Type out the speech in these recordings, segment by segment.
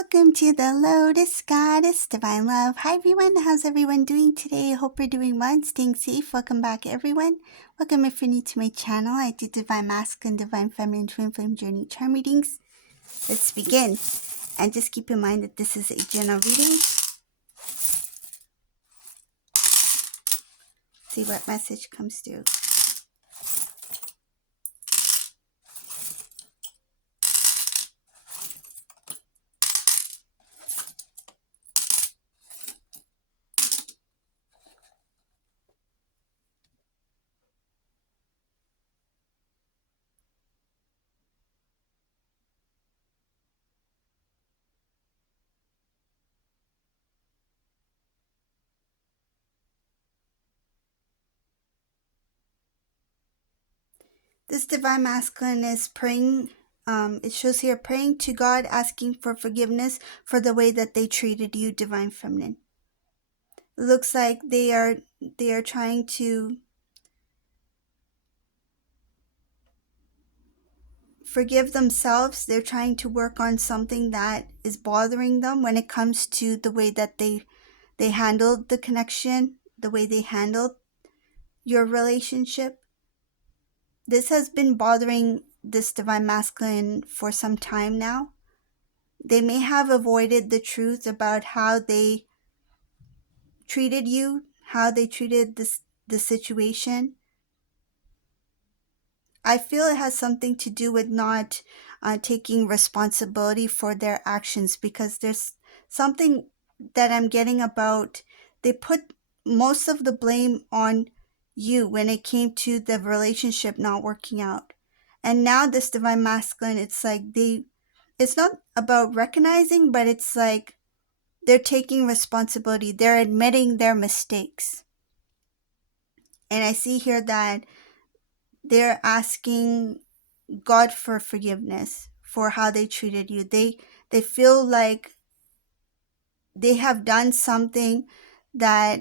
Welcome to the Lotus Goddess Divine Love. Hi everyone, how's everyone doing today? I hope you're doing well and staying safe. Welcome back everyone. Welcome if you're new to my channel. I do Divine Masculine, Divine Feminine, Twin Flame Journey Charm readings. Let's begin. And just keep in mind that this is a general reading. See what message comes through. This Divine Masculine is praying. It shows here praying to God, asking for forgiveness for the way that they treated you, Divine Feminine. It looks like they are trying to forgive themselves. They're trying to work on something that is bothering them when it comes to the way that they handled the connection, the way they handled your relationship. This has been bothering this Divine Masculine for some time now. They may have avoided the truth about how they treated you, how they treated the situation. I feel it has something to do with not taking responsibility for their actions, because there's something that I'm getting about they put most of the blame on you when it came to the relationship not working out. And now this Divine Masculine, it's like it's not about recognizing, but it's like they're taking responsibility. They're admitting their mistakes. And I see here that they're asking God for forgiveness for how they treated you. They feel like they have done something that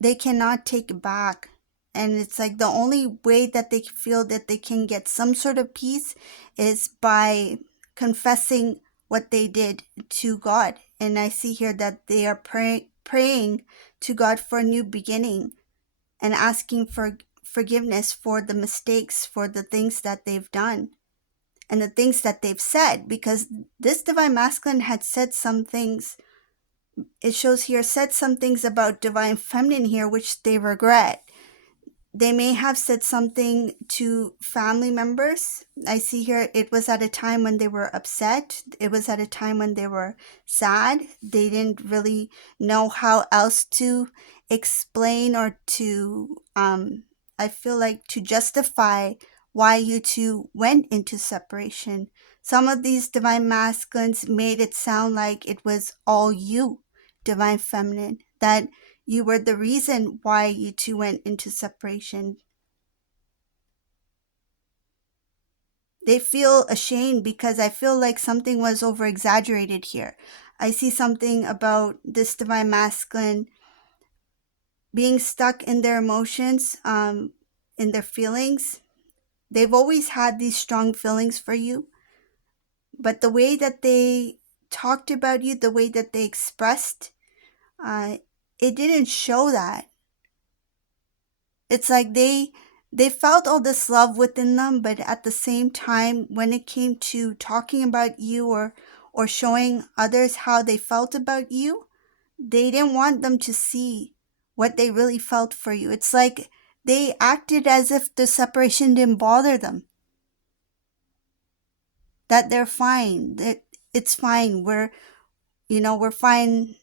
they cannot take back. And it's like the only way that they feel that they can get some sort of peace is by confessing what they did to God. And I see here that they are praying to God for a new beginning and asking for forgiveness for the mistakes, for the things that they've done and the things that they've said, because this Divine Masculine had said some things. It shows here said some things about Divine Feminine here which they regret. They may have said something to family members. I see here it was at a time when they were upset. It was at a time when they were sad. They didn't really know how else to explain or to, I feel like, to justify why you two went into separation. Some of these Divine Masculines made it sound like it was all you, Divine Feminine, that you were the reason why you two went into separation. They feel ashamed because I feel like something was over exaggerated here. I see something about this Divine Masculine being stuck in their emotions, in their feelings. They've always had these strong feelings for you, but the way that they talked about you, the way that they expressed, it didn't show that. It's like they felt all this love within them, but at the same time, when it came to talking about you or showing others how they felt about you, they didn't want them to see what they really felt for you. It's like they acted as if the separation didn't bother them, that they're fine, that it's fine, we're fine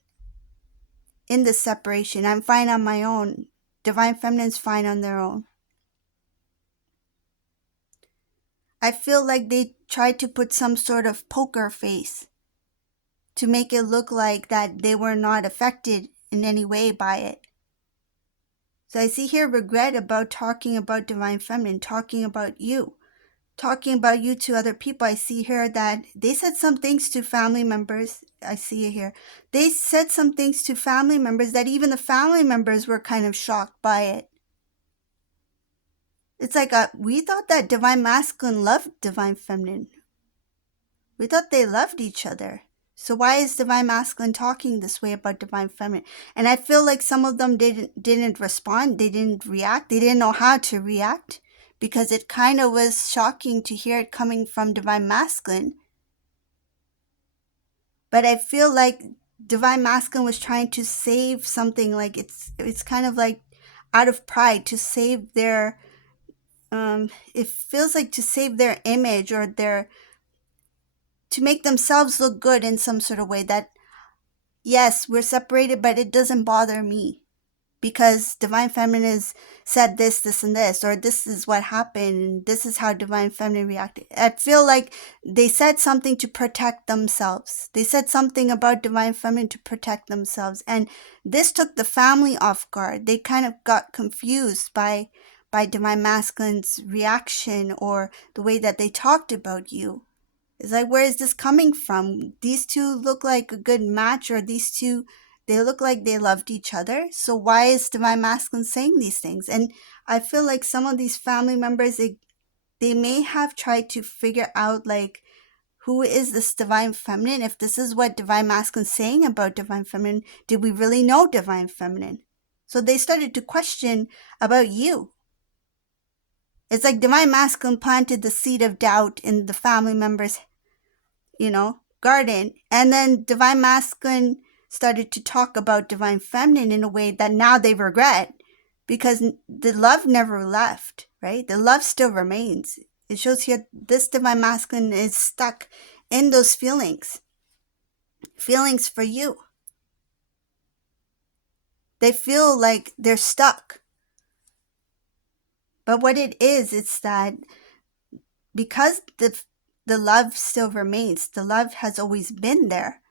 in the separation. I'm fine on my own. Divine Feminine's fine on their own. I feel like they tried to put some sort of poker face to make it look like that they were not affected in any way by it. So I see here regret about talking about Divine Feminine, talking about you to other people. I see here that they said some things to family members. I see it here. They said some things to family members that even the family members were kind of shocked by it. It's like we thought that Divine Masculine loved Divine Feminine. We thought they loved each other. So why is divine masculine talking this way about divine feminine? And I feel like some of them didn't respond, they didn't react, they didn't know how to react, because it kind of was shocking to hear it coming from divine masculine. But I feel like divine masculine was trying to save something, like it's kind of like out of pride to save their it feels like to save their image, or their, to make themselves look good in some sort of way, that yes, we're separated, but it doesn't bother me because divine feminine has said this, this, and this, or this is what happened, and this is how divine feminine reacted. I feel like they said something to protect themselves. They said something about divine feminine to protect themselves, and this took the family off guard. They kind of got confused by divine masculine's reaction, or the way that they talked about you. It's like, where is this coming from? These two look like a good match, or these two, they look like they loved each other. So why is divine masculine saying these things? And I feel like some of these family members, they may have tried to figure out, like, who is this divine feminine? If this is what divine masculine is saying about divine feminine, did we really know divine feminine? So they started to question about you. It's like divine masculine planted the seed of doubt in the family members, garden. And then divine masculine started to talk about divine feminine in a way that now they regret, because the love never left, right? The love still remains. It shows here this divine masculine is stuck in those feelings for you. They feel like they're stuck. But what it is, it's that because the love still remains, the love has always been there,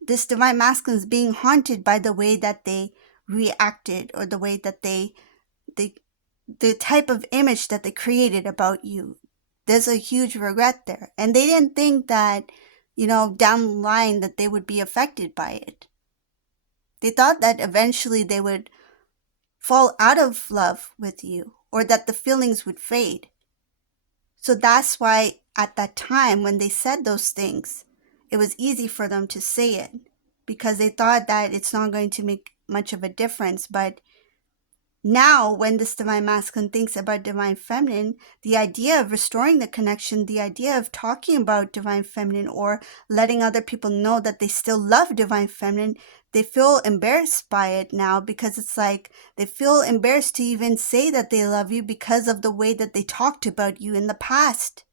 this divine masculine is being haunted by the way that they reacted, or the way that they the type of image that they created about you. There's a huge regret there, and they didn't think that down the line that they would be affected by it. They thought that eventually they would fall out of love with you, or that the feelings would fade. So that's why at that time when they said those things, it was easy for them to say it, because they thought that it's not going to make much of a difference. But now, when this divine masculine thinks about divine feminine, the idea of restoring the connection, the idea of talking about divine feminine, or letting other people know that they still love divine feminine, they feel embarrassed by it now, because it's like they feel embarrassed to even say that they love you because of the way that they talked about you in the past.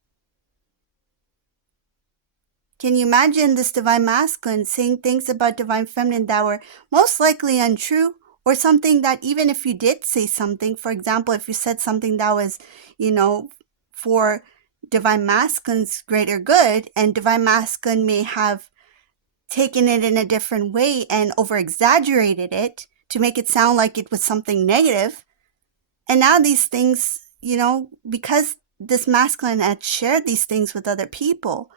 Can you imagine this divine masculine saying things about divine feminine that were most likely untrue? Or something that, even if you did say something, for example, if you said something that was, for divine masculine's greater good, and divine masculine may have taken it in a different way and over exaggerated it to make it sound like it was something negative. And now these things, because this masculine had shared these things with other people,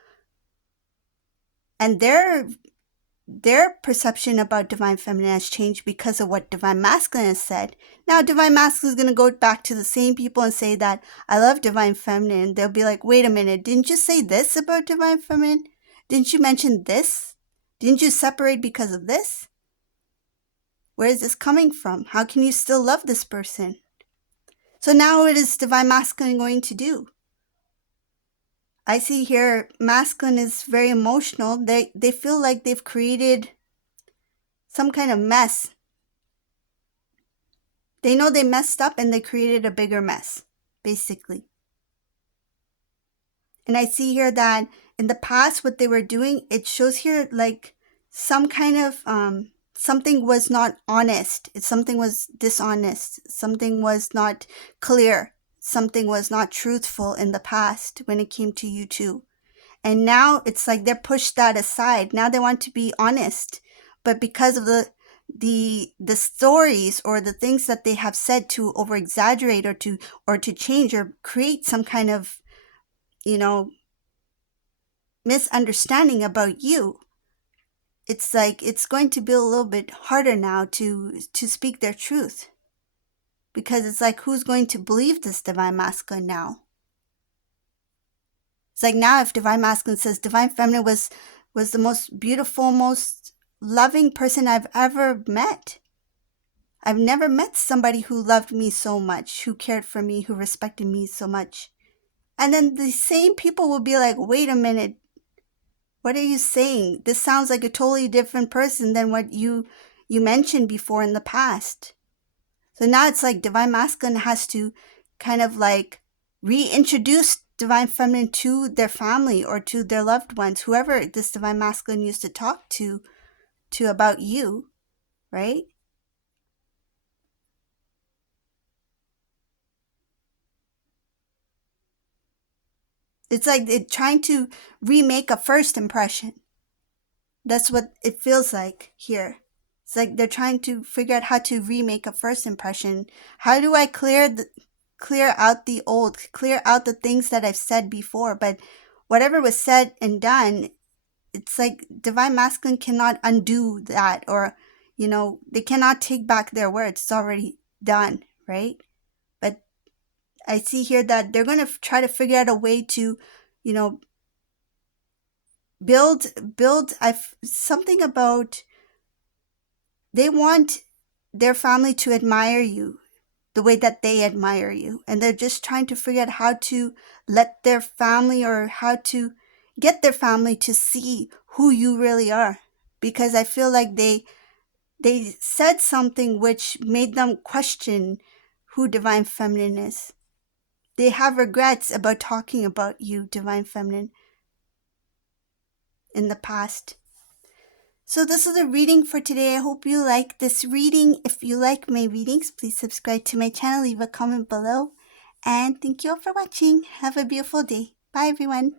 and their perception about divine feminine has changed because of what divine masculine has said. Now divine masculine is going to go back to the same people and say that I love divine feminine. They'll be like, wait a minute, didn't you say this about divine feminine? Didn't you mention this? Didn't you separate because of this? Where is this coming from? How can you still love this person? So now what is divine masculine going to do? I see here masculine is very emotional. They feel like they've created some kind of mess. They know they messed up and they created a bigger mess, basically. And I see here that in the past, what they were doing, it shows here like some kind of, something was not honest. Something was dishonest. Something was not clear. Something was not truthful in the past when it came to you two. And now it's like they're pushed that aside. Now they want to be honest. But because of the stories or the things that they have said to over exaggerate or to change or create some kind of misunderstanding about you, it's like it's going to be a little bit harder now to speak their truth, because it's like, who's going to believe this divine masculine now? It's like now if divine masculine says divine feminine was was the most beautiful, most loving person I've ever met. I've never met somebody who loved me so much, who cared for me, who respected me so much. And then the same people will be like, wait a minute, what are you saying? This sounds like a totally different person than what you mentioned before in the past. So now it's like Divine Masculine has to kind of like reintroduce Divine Feminine to their family or to their loved ones, whoever this Divine Masculine used to talk to about you, right? It's like they're trying to remake a first impression. That's what it feels like here. It's like they're trying to figure out how to remake a first impression. How do I clear out the old, clear out the things that I've said before? But whatever was said and done, it's like Divine Masculine cannot undo that, or they cannot take back their words. It's already done, right? But I see here that they're going to try to figure out a way to, you know, build I've something about they want their family to admire you the way that they admire you, and they're just trying to figure out how to let their family, or how to get their family to see who you really are, because I feel like they said something which made them question who Divine Feminine is. They have regrets about talking about you, Divine Feminine, in the past. So this is a reading for today. I hope you like this reading. If you like my readings, please subscribe to my channel, leave a comment below. And thank you all for watching. Have a beautiful day. Bye everyone.